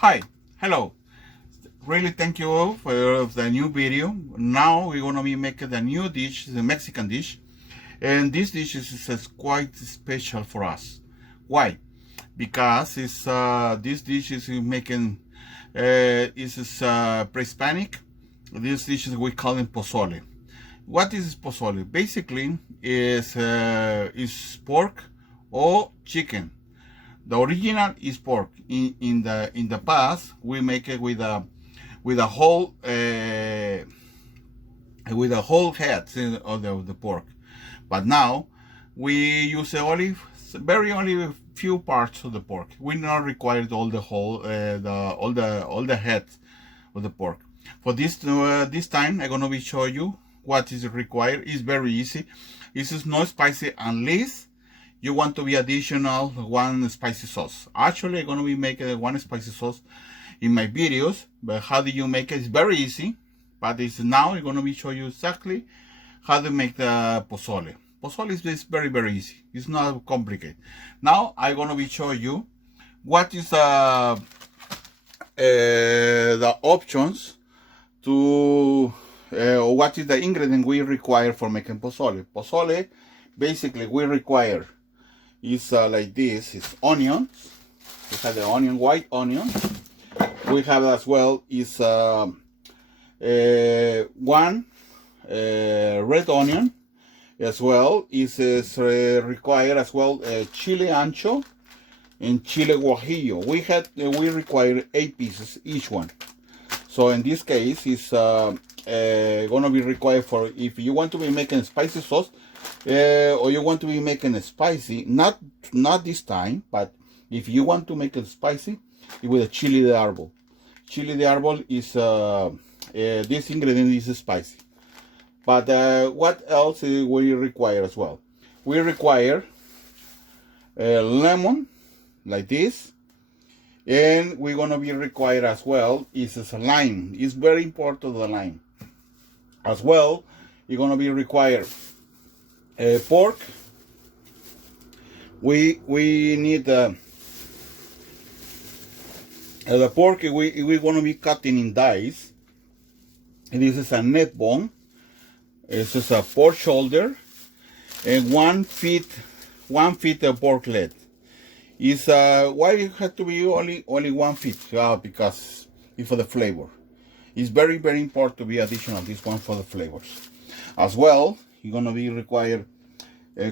Hi, hello. Really thank you for the new video. Now we're gonna be making the new dish, the Mexican dish, and this dish is quite special for us. Why? Because it's this dish is making is pre-Hispanic. This dish is we call it pozole. What is pozole? Basically, is pork or chicken. The original is pork. In the past, we make it with a whole head of the pork, but now we use only a few parts of the pork. We not required all the whole all the heads of the pork. For this time, I'm gonna be show you what is required. It's very easy. This is not spicy unless you want to be additional one spicy sauce. Actually, I'm gonna be making one spicy sauce in my videos, but how do you make it? It's very easy, but now I'm gonna be show you exactly how to make the pozole. Pozole is very easy. It's not complicated. Now I'm gonna be show you what is the options to what is the ingredient we require for making pozole. Pozole, basically, we require is like this. It's onions. We have the white onion. We have as well is one red onion. As well is required as well chile ancho and chile guajillo. We require 8 pieces each one. So in this case, it's gonna be required for if you want to be making spicy sauce or you want to be making it spicy. Not this time, but if you want to make it spicy, with a chile de árbol. Chile de árbol is this ingredient is spicy. But what else we require as well? We require lemon, like this. And we're gonna be required as well is a lime. It's very important, the lime. As well, you're gonna be required pork. We need the pork. We're gonna be cutting in dice. And this is a neck bone. This is a pork shoulder, and 1 feet of pork leg. Is why it had to be only 1 feet? Because it's for the flavor. It's very important to be additional this one for the flavors. As well, you're gonna be required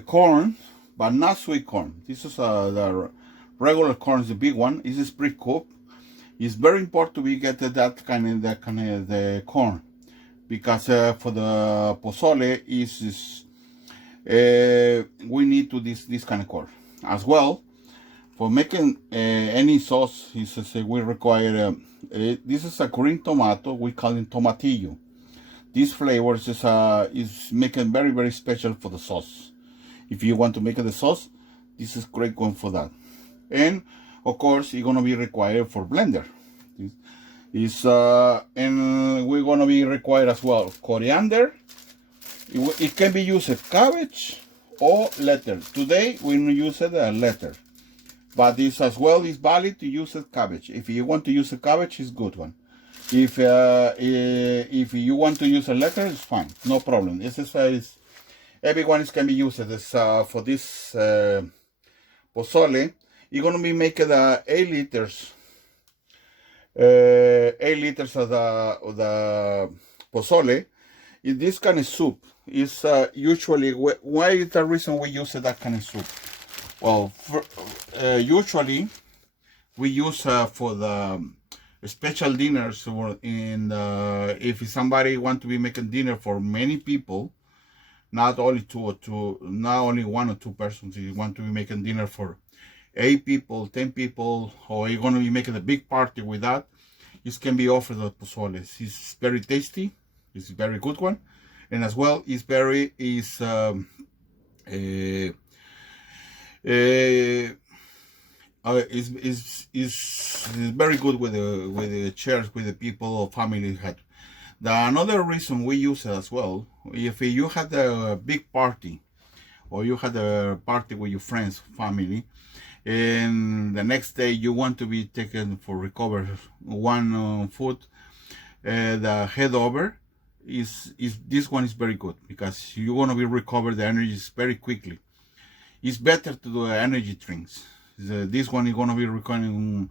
corn, but not sweet corn. This is the regular corn, the big one. This is pre-cooked. It's very important to be get that kind of the corn, because for the pozole we need to this kind of corn. As well, for making any sauce, we require this is a green tomato. We call it tomatillo. This flavor is making very special for the sauce. If you want to make the sauce, this is great one for that. And of course, you're gonna be required for blender. And we're gonna be required as well coriander. It can be used as cabbage or lettuce. Today we use it lettuce, but this as well is valid to use as cabbage. If you want to use a cabbage, it's good one. If you want to use a lettuce, it's fine, no problem. This is everyone can be used as for this pozole. You're gonna be making 8 liters. 8 liters of the pozole. In this kind of soup is usually, why is the reason we use that kind of soup? Well, usually we use for the special dinners, or if somebody want to be making dinner for many people, not only not only 1 or 2 persons. You want to be making dinner for 8 people, 10 people, or you're going to be making a big party with that. This can be offered at pozole. It's very tasty. It's a very good one, and as well, it's very very good with the chairs, with the people or family had. Another reason we use it as well, if you had a big party or you had a party with your friends, family, and the next day you want to be taken for recover one food, the head over is this one is very good because you want to be recover the energies very quickly. It's better to do energy drinks. This one is going to be recovering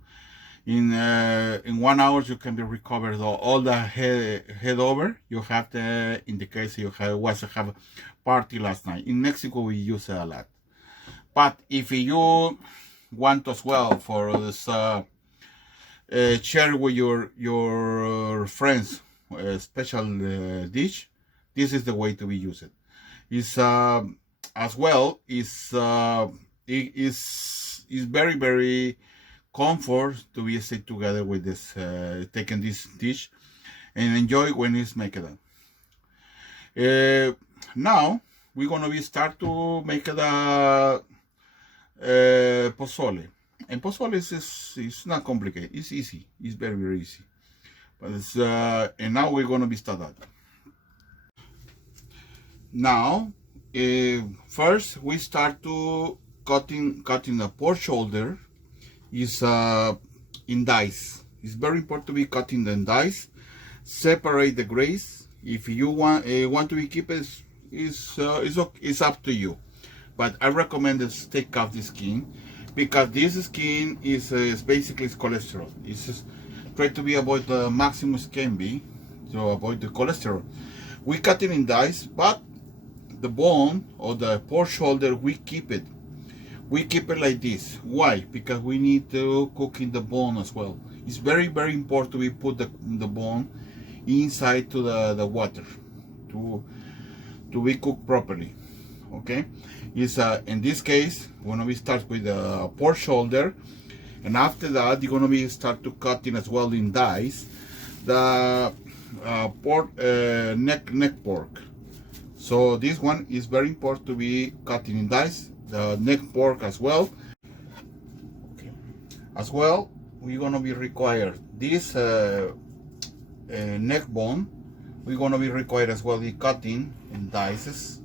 in 1 hour. You can be recovered all the head over. You have the, in the case you have a party last night in Mexico, we use it a lot. But if you want as well for this share with your friends a special dish, this is the way to be used. It's as well is very very comfort to be sit together with this taking this dish and enjoy when it's make it. Now we're gonna be start to make the pozole. And pozole is not complicated. It's easy. It's very very easy. But it's and now we're gonna be start that. Now first we start to cutting the pork shoulder is in dice. It's very important to be cutting them in dice. Separate the grace. If you want to be keep it, it's up to you. But I recommend to take off the skin because this skin is basically cholesterol. It's just try to be avoid the maximum can be to avoid the cholesterol. We cut it in dice, but the bone or the pork shoulder we keep it. We keep it like this. Why? Because we need to cook in the bone as well. It's very very important to be put the bone inside to the water to be cooked properly. Okay, is in this case we're gonna be start with the pork shoulder, and after that you're gonna be start to cutting as well in dice the pork neck pork. So this one is very important to be cutting in dice the neck pork as well. Okay, as well we're gonna be required this neck bone. We're gonna be required as well the cutting in dices.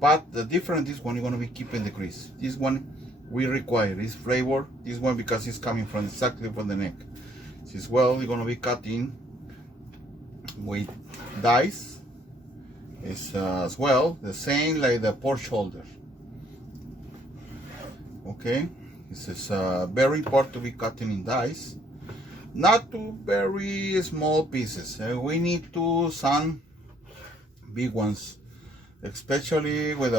But the difference, this one you're gonna be keeping the grease. This one we require is flavor. This one because it's coming from exactly from the neck. This well you're gonna be cutting with dice. It's as well the same like the pork shoulder. Okay, this is very important to be cutting in dice, not to very small pieces. We need to some big ones. Especially with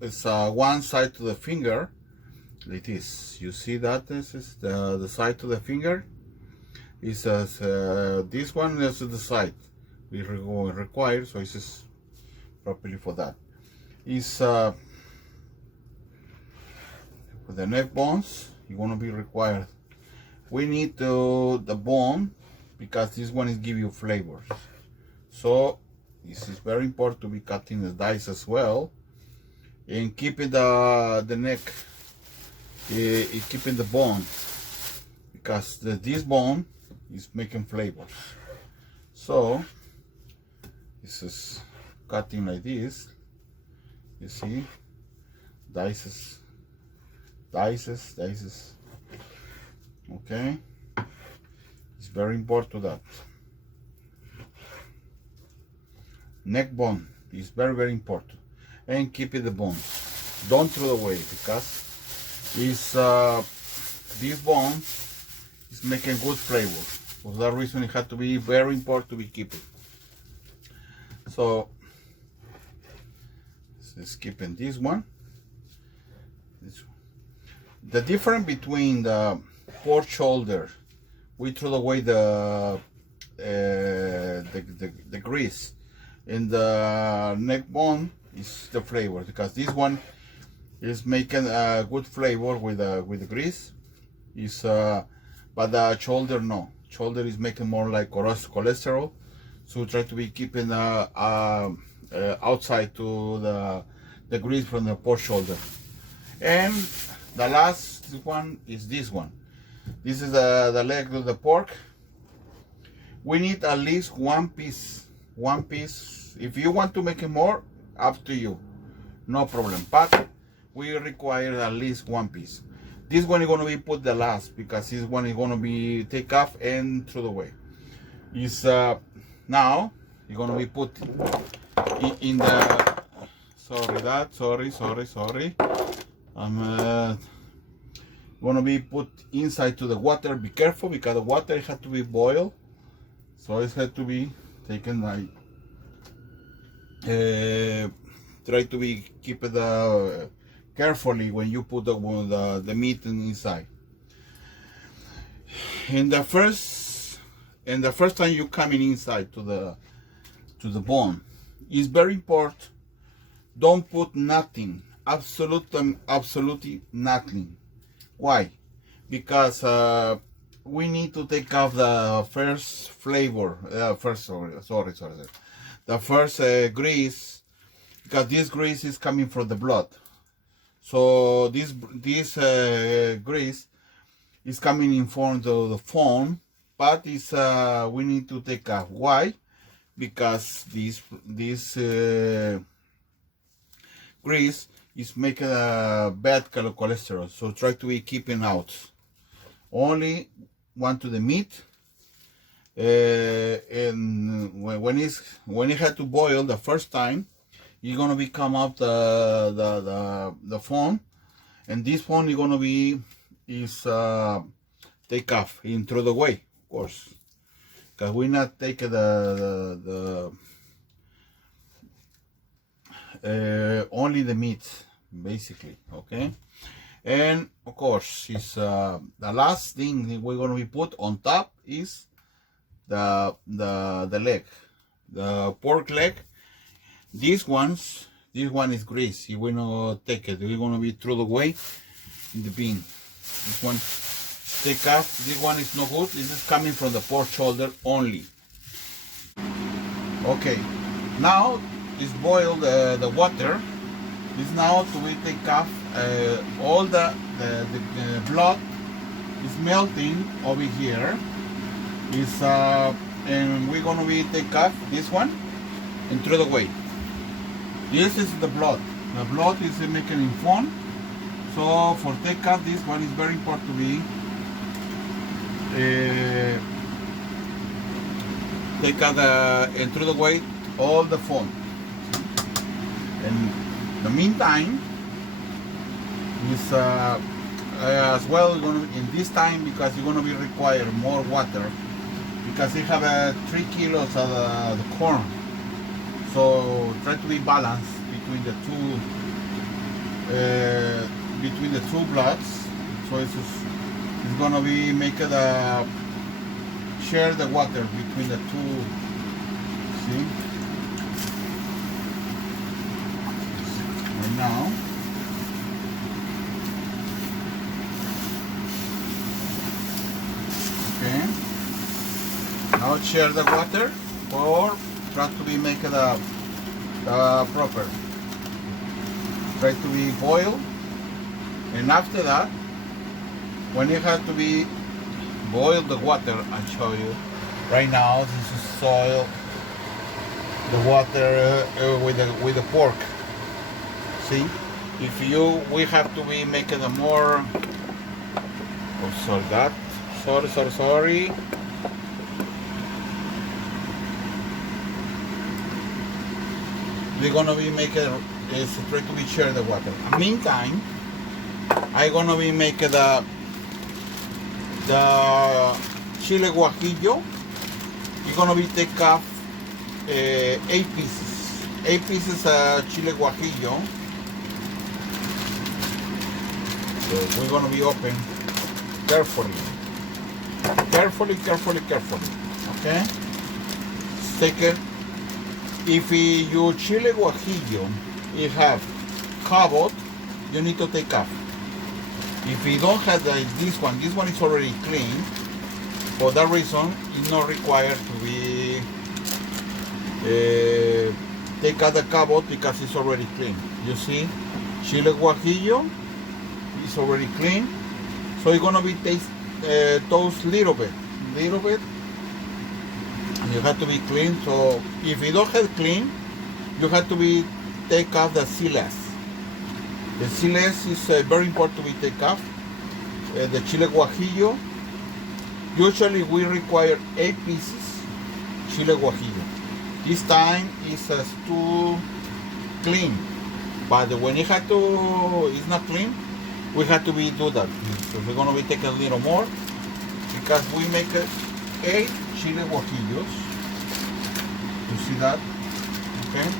it's one side to the finger, like this. You see that this is the side to the finger. Is this one is the side we require, so it's just properly for that. Is for the neck bones, you're gonna be required. We need the bone because this one is give you flavors. So this is very important to be cutting the dice as well, and keeping the neck, keeping the bone, because this bone is making flavors. So this is cutting like this. You see, dices. Okay, it's very important that. Neck bone is very very important, and keep it the bone. Don't throw it away because it's this bone is making good flavor. For that reason, it had to be very important to be keeping. So let's keeping this one. The difference between the pork shoulder, we throw away the grease. In the neck bone is the flavor because this one is making a good flavor with the grease. Is but the shoulder no. Shoulder is making more like cholesterol. So try to be keeping outside to the grease from the pork shoulder. And the last one is this one. This is the leg of the pork. We need at least one piece. If you want to make it more, up to you, no problem, but we require at least one piece. This one is gonna be put the last because this one is gonna be take off and throw away. Is now you're gonna be put in the sorry. I'm gonna be put inside to the water. Be careful because the water has to be boiled, so it has to be taken like try to be keep it carefully when you put the meat inside. And the first time you coming inside to the bone, it's very important. Don't put nothing, absolutely nothing. Why? Because we need to take off the first flavor, the first grease, because this grease is coming from the blood. So this grease is coming in front of the foam, but it's we need to take off. Why? Because this grease is making a bad cholesterol. So try to be keeping out. Only one to the meat, and when it had to boil the first time, you're gonna be come out the foam, and this one is gonna be take off and throw away, of course, because we not take only the meat basically, okay. And of course, is the last thing we're gonna be put on top is the leg, the pork leg. This one is greasy. We're not take it. We're gonna be thrown away in the bin. This one take off. This one is no good. This is coming from the pork shoulder only. Okay, now is boil the water. This now to we take off all the blood is melting over here. Is and we're gonna be take off this one and throw it away. This is the blood. The blood is making in foam. So for take out this one is very important to be take out and throw away all the foam. And in the meantime, is as well gonna, in this time, because you're gonna be require more water because you have 3 kilos of the corn. So try to be balanced between the two bloods. So it's gonna be make the share the water between the two. See, right now. Okay. Now share the water or try to be make the proper. Try to be boiled, and after that, when you have to be boil the water, I'll show you. Right now, this is soil the water with the pork. See, if we have to be making a more. Oh, sorry. We're gonna be making is try to be share the water. Meantime, I'm gonna be making the chile guajillo. You're gonna be take off 8 pieces. 8 pieces chile guajillo. So we're gonna be open carefully. Okay. Take it. If your chile guajillo you have cabbage, you need to take off. If you don't have this one is already clean. For that reason, it's not required to be take out the cabbage because it's already clean. You see, chile guajillo is already clean, so it's gonna be taste toast little bit. You have to be clean. So if you don't have clean, you have to be take off the seedless. The seedless is very important to be take off the chile guajillo. Usually we require 8 pieces chile guajillo. This time is too clean, but when it's not clean, we have to do that. So we're gonna be taking a little more because we make 8 chile guajillos. You see that? Okay.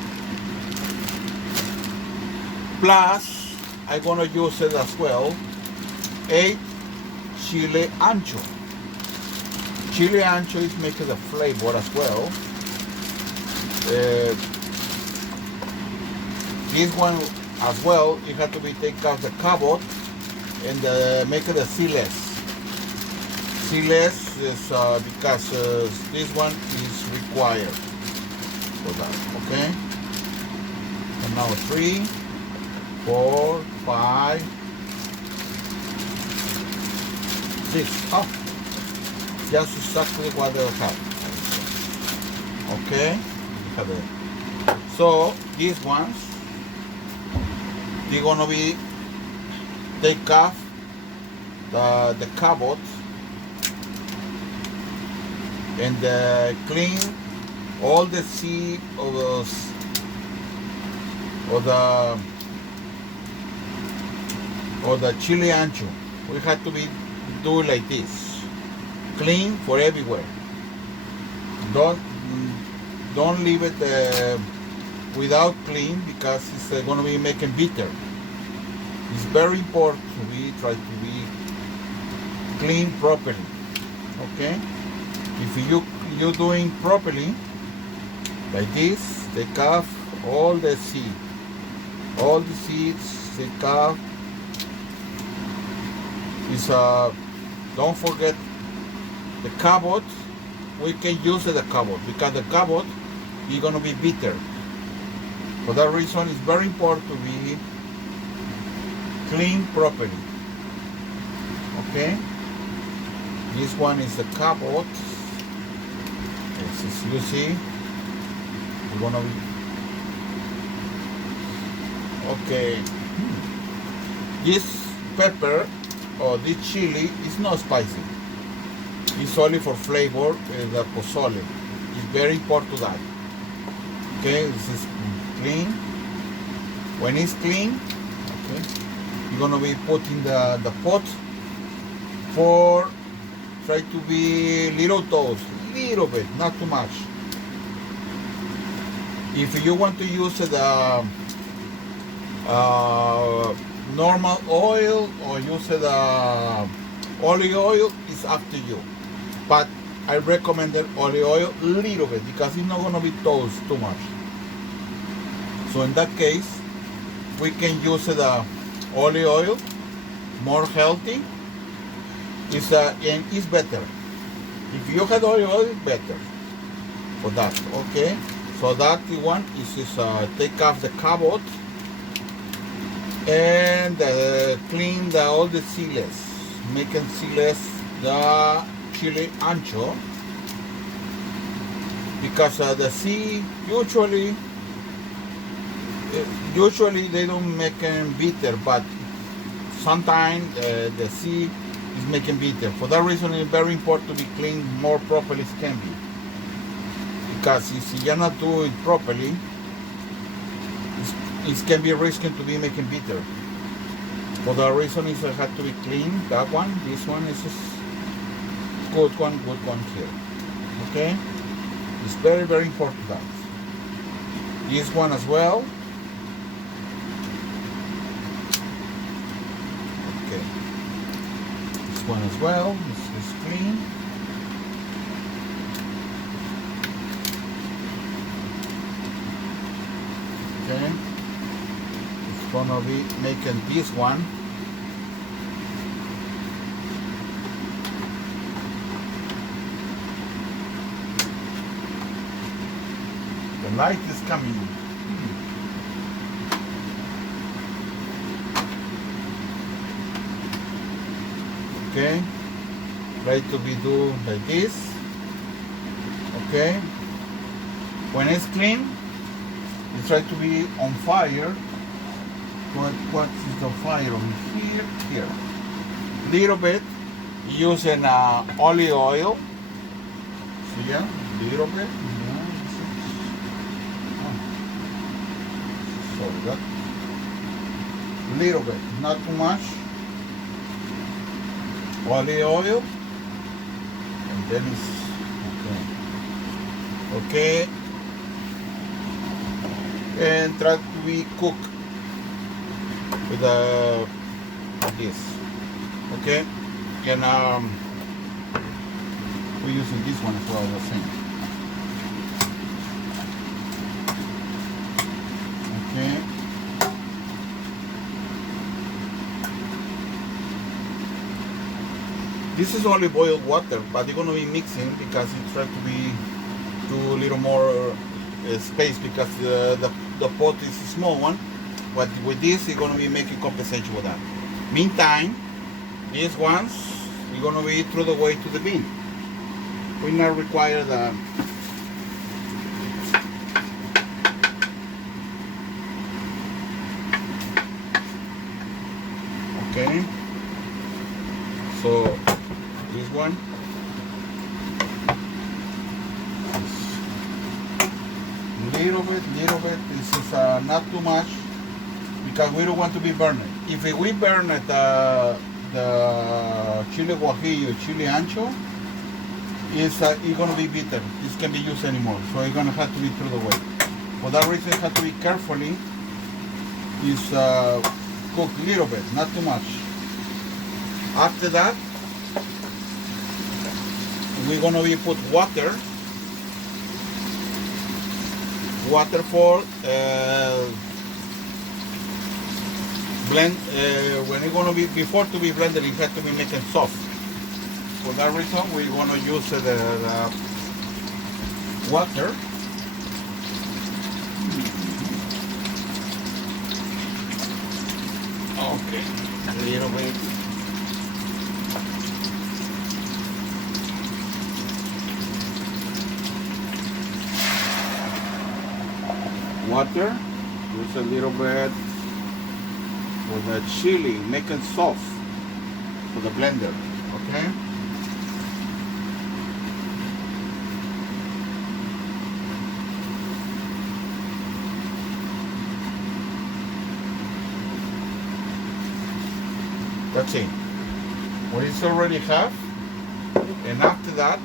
Plus, I'm gonna use it as well 8 chile ancho. Chile ancho is making the flavor as well. This one as well, it had to be take out the cabbage and make it a seedless. Seedless is because this one is required for that. Okay. And now 3, 4, 5, 6. Oh, just exactly what they have. Okay. So these ones, they're gonna be take off the cabbage and clean all the seed of the chile ancho. We have to be do it like this, clean for everywhere. Don't leave it without clean because it's going to be making bitter. It's very important to be try to be clean properly. Okay, if you're doing properly like this, take off all the seeds, take off. Is don't forget the cabbage. We can use the cabbage because the cabbage is going to be bitter. For that reason, it's very important to be clean properly. Okay. This one is the cabbage. As you see, we're going to be okay. This pepper or this chili is not spicy. It's only for flavor. The pozole is very important to that. Okay, this is clean. When it's clean, okay, you're gonna be putting the pot for try to be little toast, little bit, not too much. If you want to use the normal oil or use the olive oil, it's up to you. But I recommend olive oil a little bit because it's not going to be toast too much. So in that case, we can use the olive oil, more healthy. And it's better. If you have olive oil, it's better for that. Okay. So that one is take off the cabbage and clean all the seedless, making seedless the chile ancho because the seed usually they don't make them bitter, but sometimes the seed is making bitter. For that reason, it's very important to be cleaned more properly as can be. Because if you're not doing it properly, it can be risky to be making bitter. For that reason, it has to be clean. That one, this one is good one here. Okay, it's very, very important that. This one as well. Okay, this one as well. This is clean. Okay, it's gonna be making this one. The light is coming. Okay, try to be do like this. Okay, when it's clean, you try to be on fire. What is the fire on here? Here. little bit using olive oil. See, yeah, little bit. So that little bit, not too much. Olive oil, and then it's okay. And try to be cooked with this. Okay, and we're using this one as well, the same. Okay. This is only boiled water, but you're gonna be mixing because you try to be do a little more space because the pot is a small one. But with this, you're gonna be making compensation with that. Meantime, these ones you're gonna be through the way to the bin. We not require the okay. So this one, little bit. This is not too much because we don't want to be burned. If we burn it, the chili guajillo, chili ancho, it's gonna be bitter. This can be used anymore, so it's gonna have to be through the way. For that reason, you have to be carefully. Is cooked a little bit, not too much. After that, we're gonna be put water for blend. When it's gonna be before to be blended, it has to be making soft. For that reason, we're gonna use the water. Okay, a little bit. Water, use a little bit for the chili, making soft for the blender, okay? That's it. What it's already half, and after that,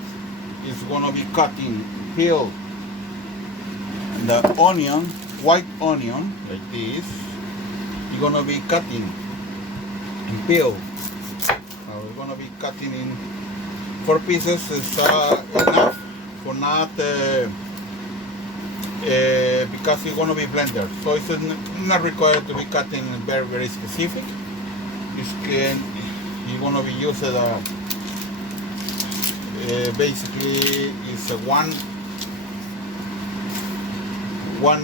it's gonna be cutting, peel the onion, white onion, like this. You're gonna be cutting and peel. We're gonna be cutting in 4 pieces. Is enough for not because you're gonna be blended. So it's not required to be cutting very specific. You're gonna be using basically it's one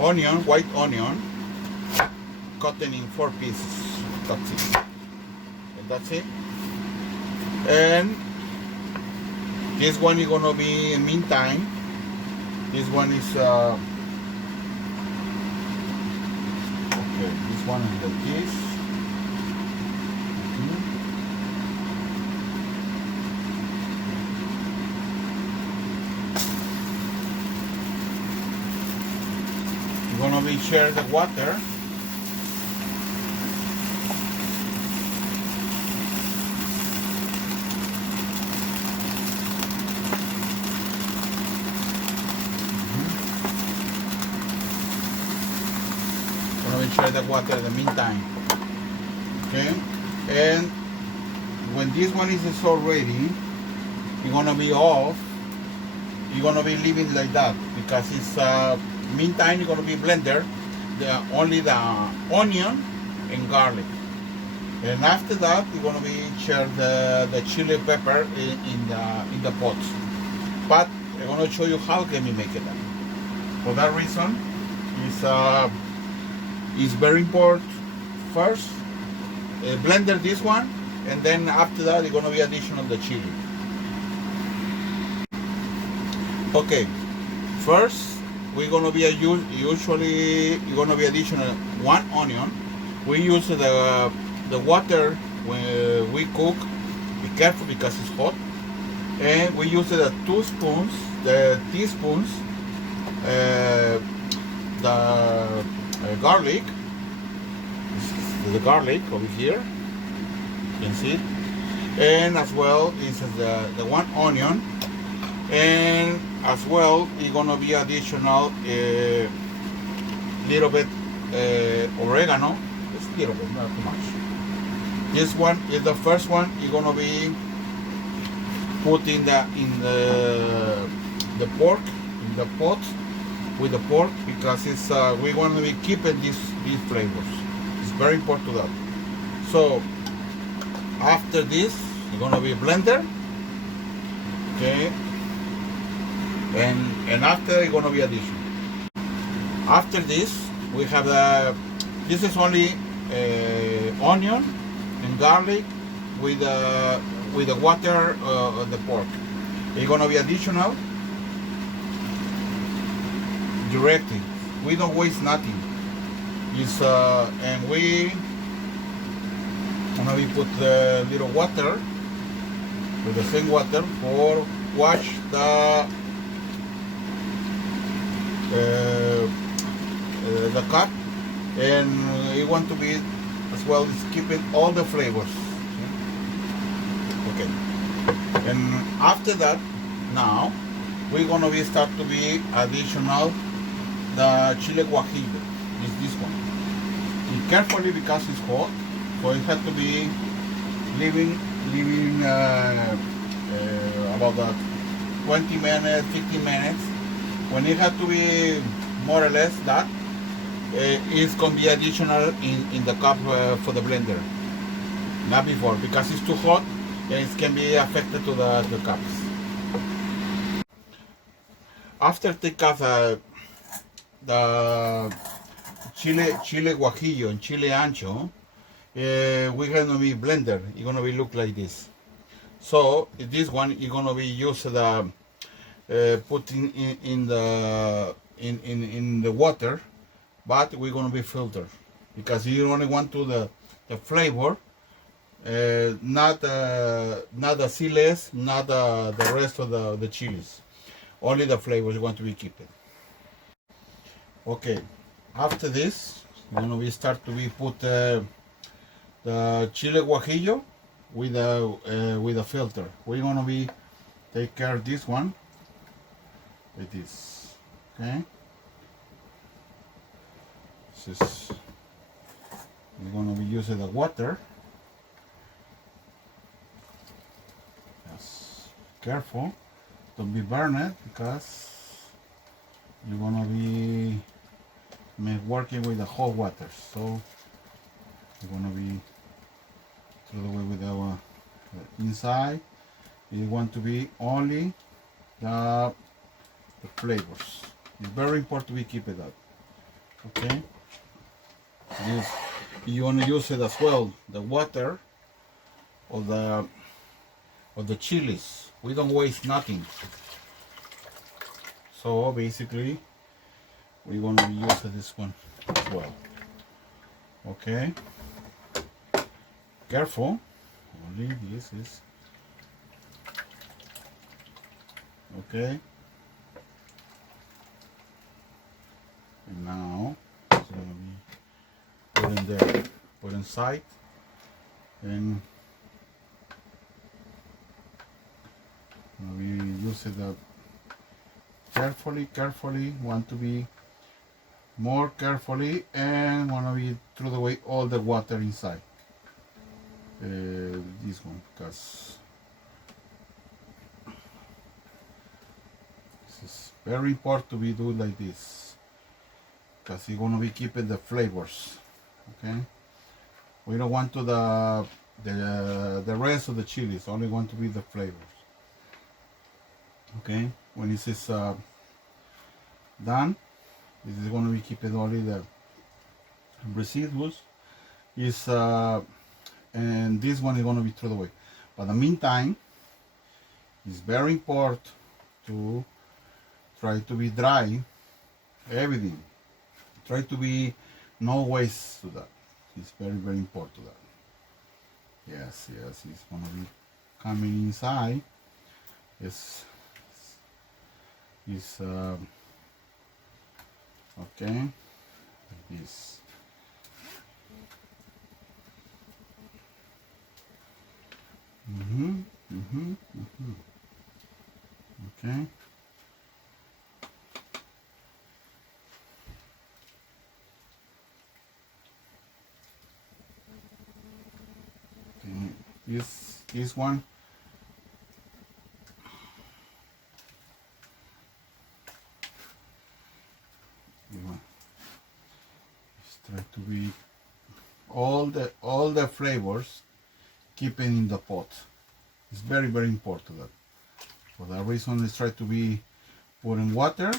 onion, white onion, cut in 4 pieces. That's it. And that's it. And this one is gonna be in meantime. This one is okay. This one is like this. We're gonna be share the water. We're gonna be share the water in the meantime. Okay, and when this one is all ready, you're gonna be off. You're gonna be leaving like that because it's meantime you're gonna be blender only the onion and garlic, and after that you're gonna be share the chili pepper in the pot. But I'm gonna show you how can we make it. For that reason, it's very important. First, blender this one, and then after that you're gonna be additional the chili. Okay, first we're gonna be usually you're gonna be additional 1 onion. We use the water when we cook, be careful because it's hot. And we use the teaspoons, the garlic. This is the garlic over here. You can see it. And as well is the one onion. And as well, it's gonna be additional little bit oregano. Just a little bit, not too much. This one is the first one. You're gonna be put in the pork, in the pot with the pork, because it's we're gonna be keeping these flavors. It's very important to that. So after this, you're gonna be blender, okay, and after it's gonna be addition. After this, we have this is only onion and garlic with the water of the pork. It's gonna be additional directly. We don't waste nothing. It's and we gonna be put the little water with the same water for wash the cut, and you want to be as well is keeping all the flavors. Okay, and after that, now we're gonna be start to be additional the chile guajillo. Is this one? Be carefully because it's hot, so it has to be leaving about 20 minutes, 15 minutes. When it has to be more or less that, it's gonna be additional in the cup for the blender, not before, because it's too hot and it can be affected to the cups. After take off the chile guajillo and chile ancho, we're gonna be blender. It's gonna be look like this. So this one you're gonna be use the putting in the water, but we're gonna be filter because you only want to the flavor, not the chiles, not the rest of the chilies. Only the flavors you want to be keeping. Okay, after this, we're gonna be start to be put the chile guajillo with a filter. We're gonna be take care of this one with this. Okay, this is we're gonna be using the water. Yes, careful, don't be burned because you're gonna be working with the hot water. So we're gonna be through the way with our inside. You want to be only the flavors. It's very important we keep it up. Okay. This, you want to use it as well. The water of the chilies. We don't waste nothing. So basically, we're going to be using this one as well. Okay. Careful. Only this is okay. And now it's going to be put in there, put inside, and we use it up carefully. Want to be more carefully, and want to be through the way all the water inside. This one, because this is very important to be doing like this, because you're going to be keeping the flavors. Okay, we don't want to the rest of the chilies, only want to be the flavors. Okay, when this is done, this is going to be keeping only the residuals. Is and this one is going to be thrown away. But in the meantime, it's very important to try to be dry everything. Try to be no waste to that. It's very important to that. Yes, it's gonna be coming inside. It's okay. Like this. Okay. Okay. This one. Try to be all the flavors keeping in the pot. It's very important that. For that reason, it's try to be put in water,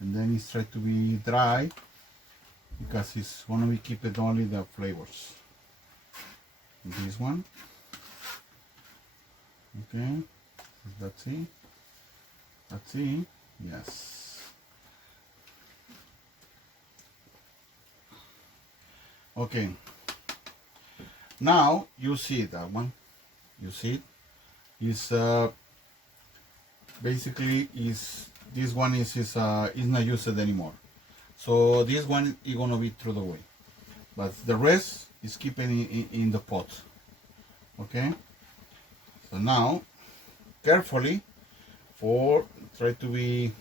and then it's try to be dry because it's gonna be keeping only the flavors. This one, okay, that's it. That's it. Yes. Okay. Now you see that one. You see it? It's basically this one is not used anymore. So this one is gonna be thrown away, but the rest is keeping in the pot. Okay. So now, carefully, try to be.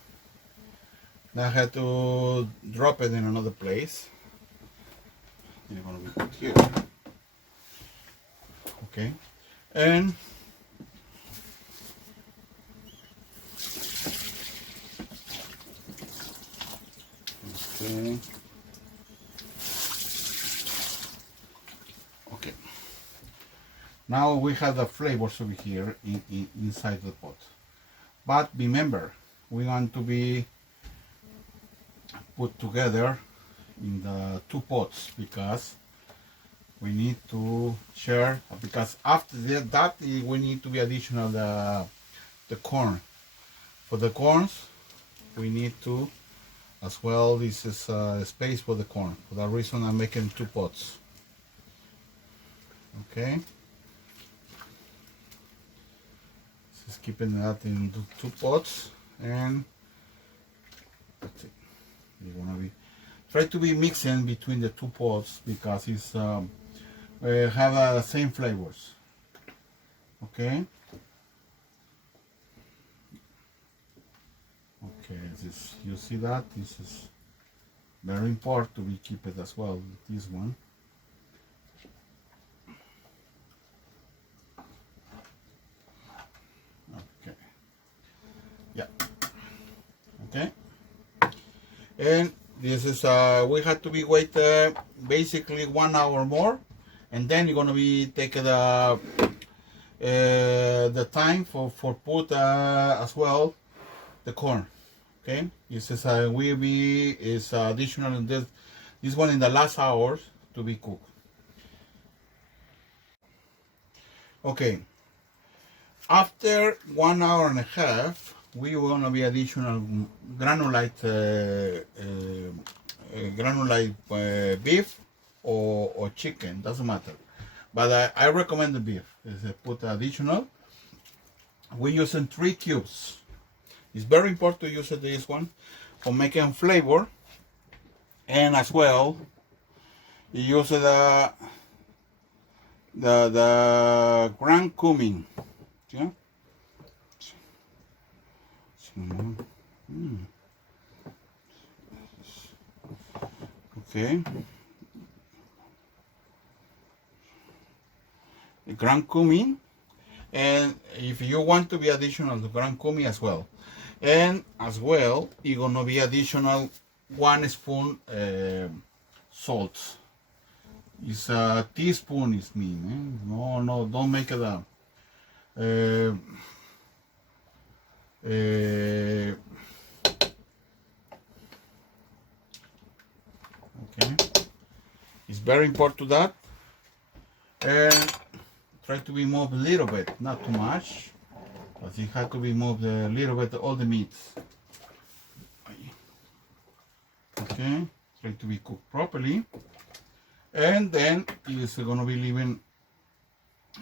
Now I have to drop it in another place. It's gonna be put here. Okay, and okay. Okay. Now we have the flavors over here inside the pot. But remember, we want to be put together in the two pots because we need to share, because after that we need to be additional the corn. For the corns we need to as well, this is space for the corn. For that reason I'm making two pots. Okay, just keeping that in the two pots, and that's it. You're gonna be try to be mixing between the two pots because it's have the same flavors. Okay. Okay, you see that this is very important to be keep it as well. This one. Okay. Yeah. Okay. And this is we have to be wait basically 1 hour more, and then you're gonna be taking the time for put as well the corn. Okay, this is will be is additional in this one in the last hours to be cooked. Okay, after 1 hour and a half, we are gonna be additional granulate beef or chicken, doesn't matter. But I recommend the beef. Is put additional. We're using 3 cubes. It's very important to use this one for making flavor, and as well you use the ground cumin. Yeah. Okay. The ground cumin, and if you want to be additional the ground cumin as well. And as well, you're gonna be additional 1 spoon salt. It's a teaspoon is mean. Eh? No, don't make it a. Okay, it's very important that, and try to be moved a little bit, not too much. But it has to be moved a little bit, all the meats. Okay, try to be cooked properly. And then it's going to be leaving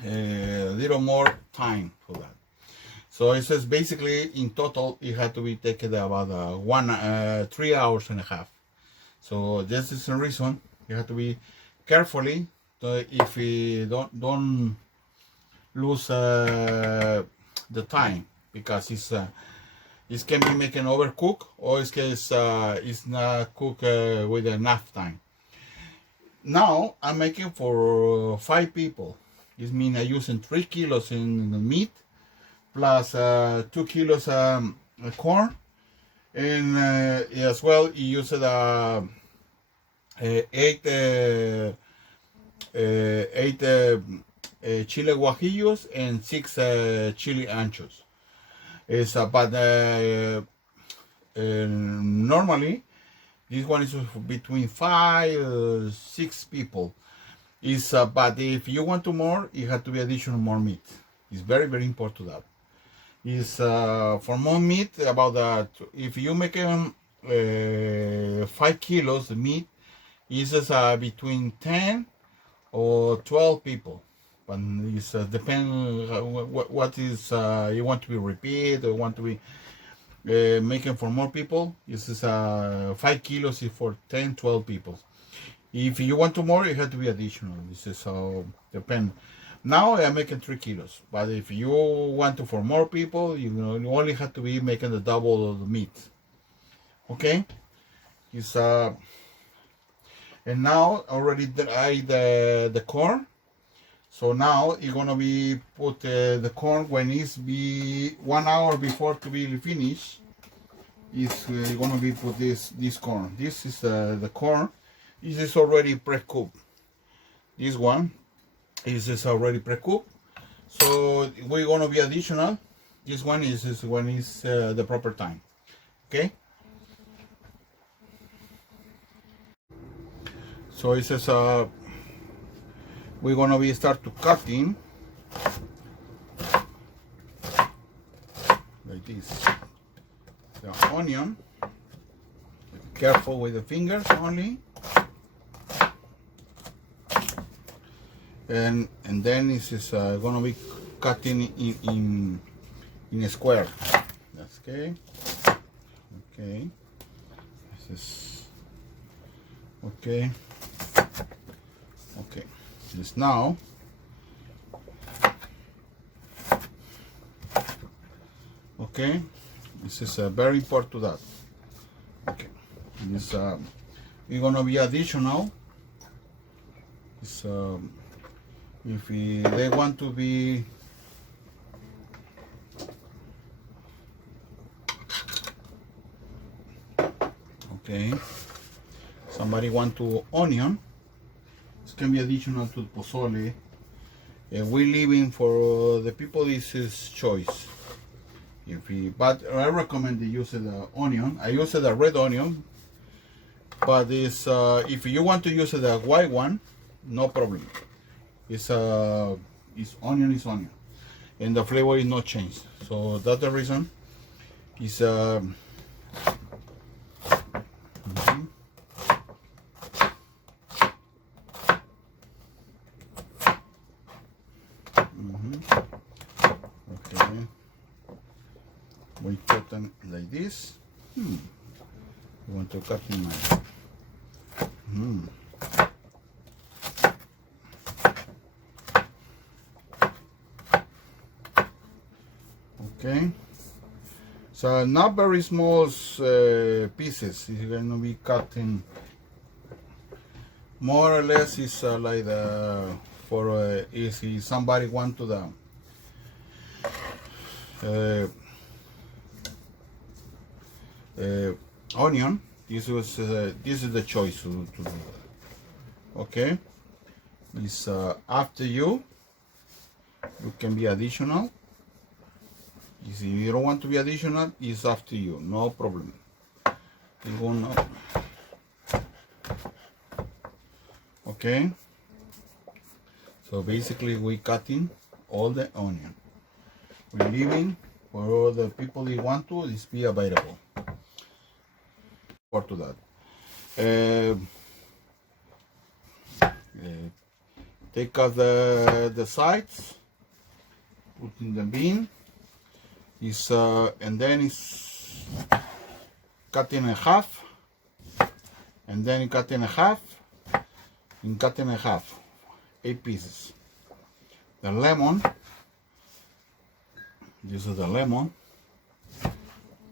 a little more time for that. So it says basically in total it had to be taken about 3 hours and a half. So this is the reason you have to be carefully if you don't lose the time, because it can be making overcook, or it's not cooked with enough time. Now I'm making for 5 people. This means I'm using 3 kilos in the meat plus 2 kilos corn, and as well you use 8 chile guajillos and 6 chili anchos. It's but normally this one is between 5 6 people. Is but if you want to more, you have to be additional more meat. It's very very important that is for more meat about that. If you make 5 kilos meat, is between 10 or 12 people, but it's depend what is you want to be repeat or want to be making for more people. This is 5 kilos is for 10 12 people. If you want to more, you have to be additional. This is depend. Now I'm making 3 kilos, but if you want to for more people, you only have to be making the double of the meat. Okay, it's and now already dried the corn. So now you're gonna be put the corn when it's be 1 hour before to be finished. Is you're gonna be put this corn. This is the corn. This is already pre-cooked. This one is already pre-cooked. So we're gonna be additional. This one is when is the proper time. Okay. So it says we're gonna be start to cutting like this. The onion. Careful with the fingers only. And then this is gonna be cutting in a square. That's okay. Okay. This is okay. Okay. This now. Okay. This is very important to that. Okay. This we're gonna be additional. This if they want to be okay, somebody want to onion, this can be additional to pozole. We leaving for the people, this is choice. But I recommend you use the onion. I use the red onion, but this if you want to use the white one, no problem. It's onion is onion, and the flavor is not changed. So that's the reason. Is okay. We cut them like this. You want to cut in my. Okay, so not very small pieces. It's going to be cut in more or less. It's like for if somebody want to the onion. This is the choice to do that. Okay, it's after you can be additional. If you don't want to be additional, it's up to you, no problem. Okay, so basically we cutting all the onion. We're leaving for all the people who want to is be available for to that. Take out the sides, put in the bin. And then it's cut in half, and then you cut in half, and cut in half, 8 pieces. The lemon, this is the lemon,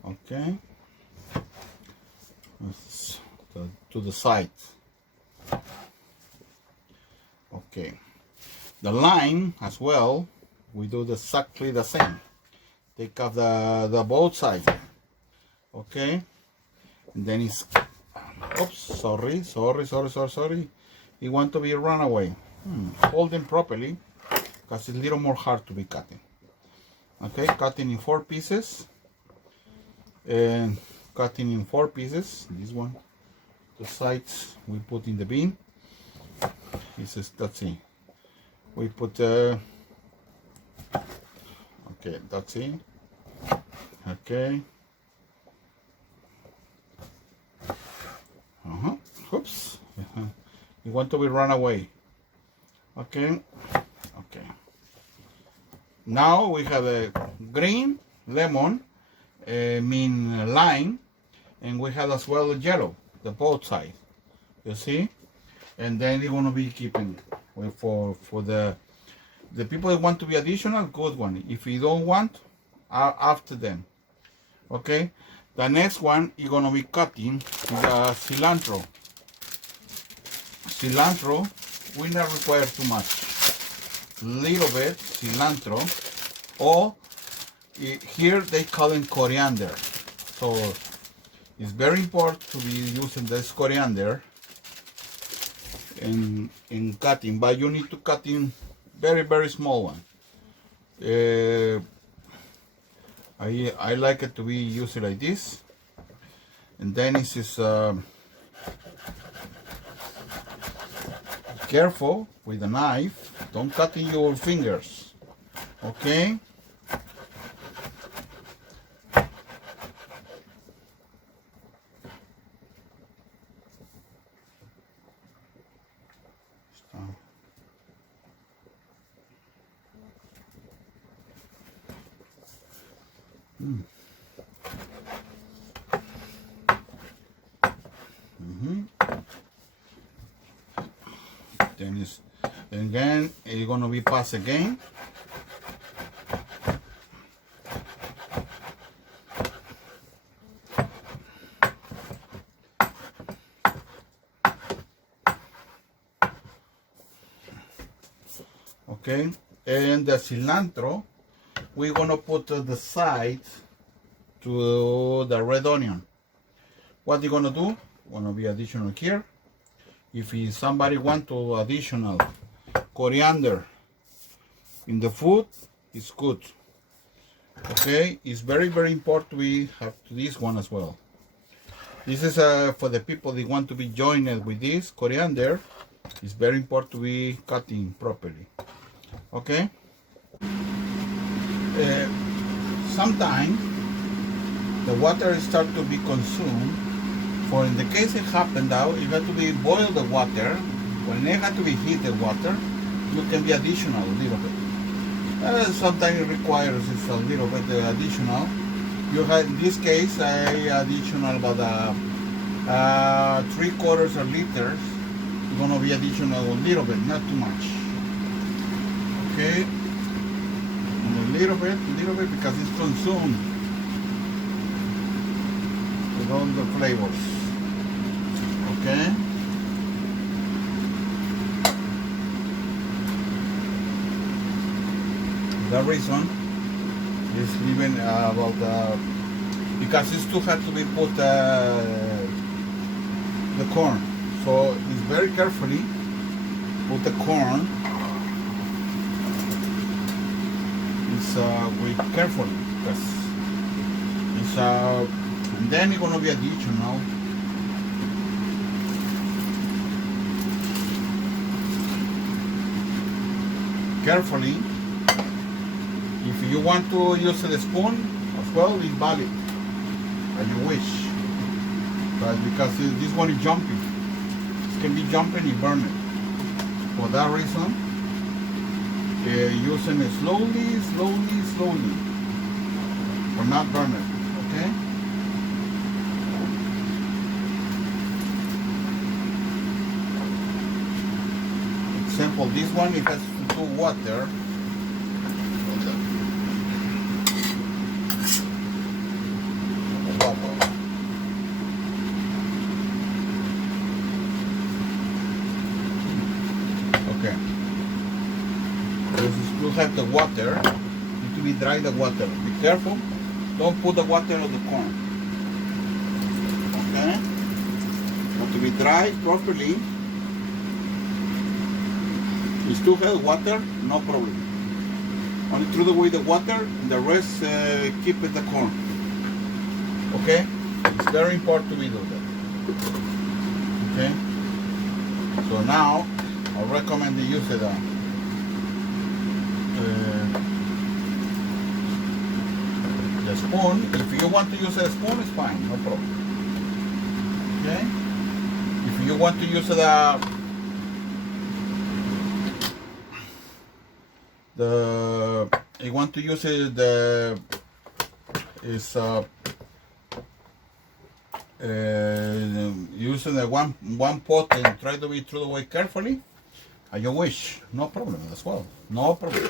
okay, to the side, okay. The lime as well, we do exactly the same. Take off the both sides, okay, and then it's, oops, sorry. You want to be run away. Hold them properly, because it's a little more hard to be cutting. Okay, cutting in 4 pieces, and cutting in 4 pieces. This one, the sides we put in the bin. This is, that's it. We put okay, that's it. Okay. Oops. You want to be run away. Okay. Okay. Now we have a green lemon, lime, and we have as well yellow, the both sides. You see? And then you're gonna be keeping for the people that want to be additional, good one. If you don't want, after them. Okay. The next one you're gonna be cutting the cilantro. Cilantro, we not require too much. Little bit cilantro, or here they call it coriander. So it's very important to be using this coriander in cutting, but you need to cut in very small one. I like it to be used like this, and then it is careful with the knife, don't cut in your fingers, okay? Then again, it's gonna be passed again. Okay, and the cilantro, we're gonna put the side to the red onion. What you gonna do? Gonna be additional here. If somebody want to additional coriander in the food, it's good. Okay, it's very important we have this one as well. This is for the people that want to be joined with this coriander. It's very important to be cutting properly. Okay. Sometimes the water start to be consumed. For in the case it happened now, you have to be boil the water. When it have to be heated water, you can be additional a little bit. Sometimes it requires it's a little bit additional. You have in this case I additional about 3/4 liters. It's gonna be additional a little bit, not too much. Okay, and a little bit because it's consumed with all the flavors. Okay. The reason is even about because it still has to be put the corn. So it's very carefully put the corn. It's with carefully because it's and then it's gonna be additional. Carefully. If you want to use the spoon as well, it's valid, as you wish. But because this one is jumping, it can be jumping and burning. For that reason, using it slowly, for not burning. Okay. Example, this one it has to do water. Okay. You have the water. Need to be dry the water. Be careful. Don't put the water on the corn. Okay. Have to be dry properly. You still have water, no problem. Only throw away the water, and the rest keep it the corn. Okay? It's very important we do that. Okay? So now, I recommend you use the spoon. If you want to use a spoon, it's fine, no problem. Okay? If you want to use you want to use it using the one pot and try to be thrown away carefully as you wish, no problem as well, no problem.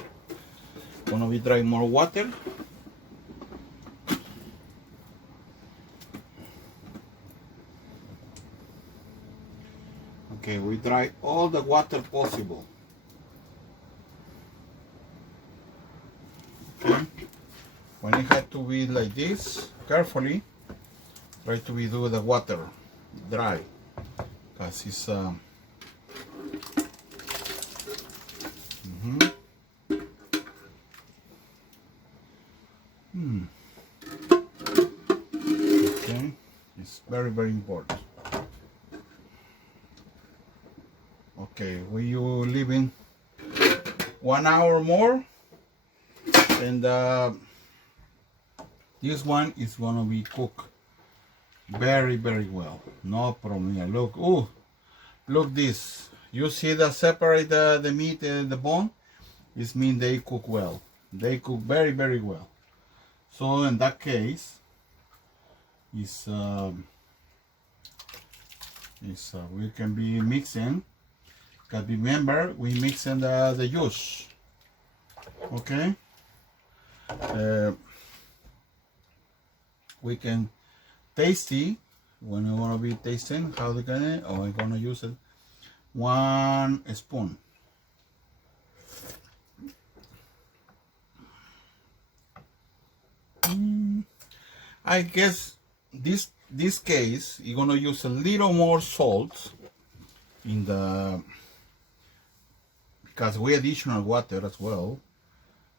Gonna be dry more water. Okay, we dry all the water possible. Okay. When it had to be like this, carefully, try to be do the water dry, because it's okay, it's very important. Okay, we will leave in 1 hour more, and this one is gonna be cooked very well, no problem. Yeah, look, oh, look this. You see the separate the meat and the bone? This means they cook well. They cook very well. So in that case, we can be mixing. Because remember, we mix in the juice. Okay. We can tasty when we want to be tasting. How they gonna? Oh, we're gonna use it. 1 spoon. I guess this case you're gonna use a little more salt in the, because we additional water as well.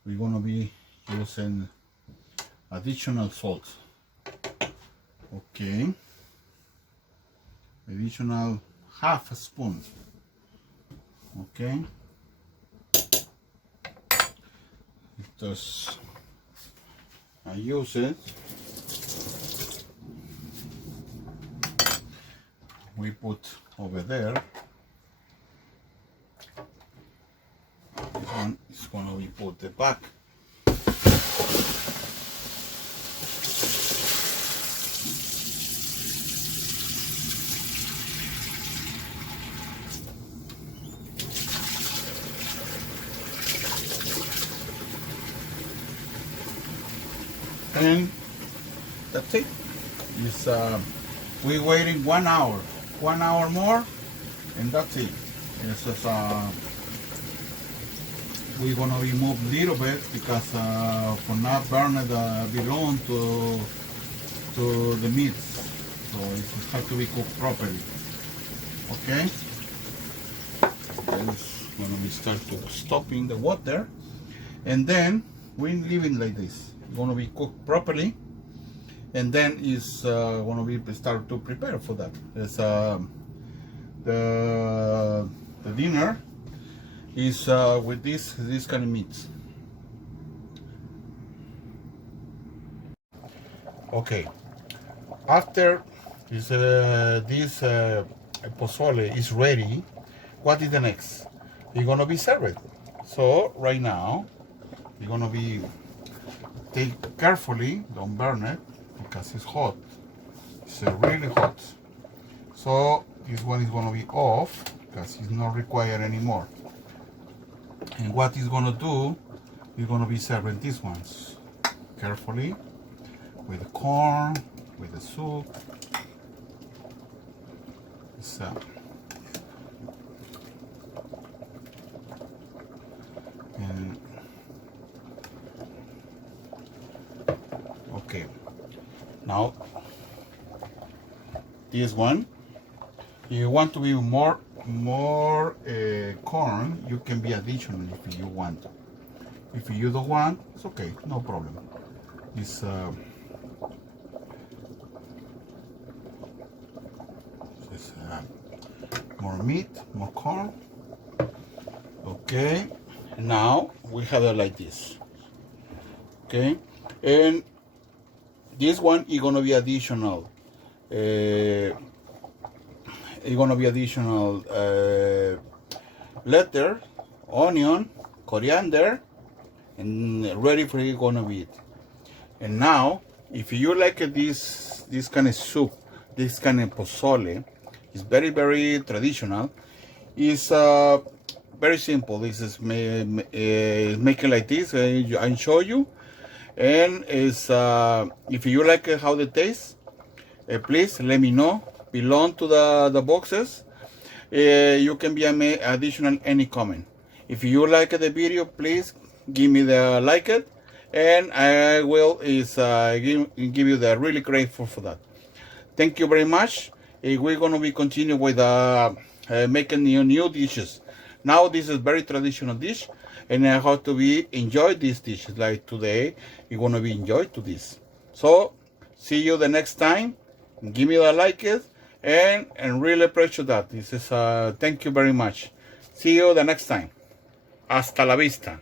We're gonna be using additional salt. Okay, additional half a spoon. Okay, because I use it. We put over there. This one is gonna be put the back. And that's it. It's, we're waiting 1 hour. 1 hour more, and that's it. It's just, we're gonna remove a little bit because for not burn the below to the meat, so it has to be cooked properly. Okay. Then it's gonna be start to stopping the water, and then we leave it like this. It's gonna be cooked properly. And then is gonna be start to prepare for that. It's the dinner is with this kind of meat. Okay. After this pozole is ready, what is the next? It's gonna be served. So right now, you're gonna be take carefully, don't burn it because it's hot. It's really hot. So this one is gonna be off because it's not required anymore. And what it's gonna do, you're gonna be serving these ones carefully with the corn, with the soup. So and okay, now this one, you want to be more corn, you can be additional if you want. If you don't want, it's okay, no problem. It's more meat, more corn. Okay, now we have it like this. Okay, and this one is gonna be additional. It's gonna be additional letter, onion, coriander, and ready for you gonna be it. And now, if you like this kind of soup, this kind of pozole, it's very traditional. It's very simple. This is making like this. I show you, and it's if you like how they taste, please let me know below to the boxes. You can be additional any comment. If you like the video, please give me the like it, and I will give you the really grateful for that. Thank you very much. We're gonna be continue with making new dishes. Now this is very traditional dish, and I have to be enjoy this dish. Like today, you're gonna be enjoy to this. So see you the next time. Give me the like it, and really appreciate that. This is thank you very much. See you the next time. Hasta la vista.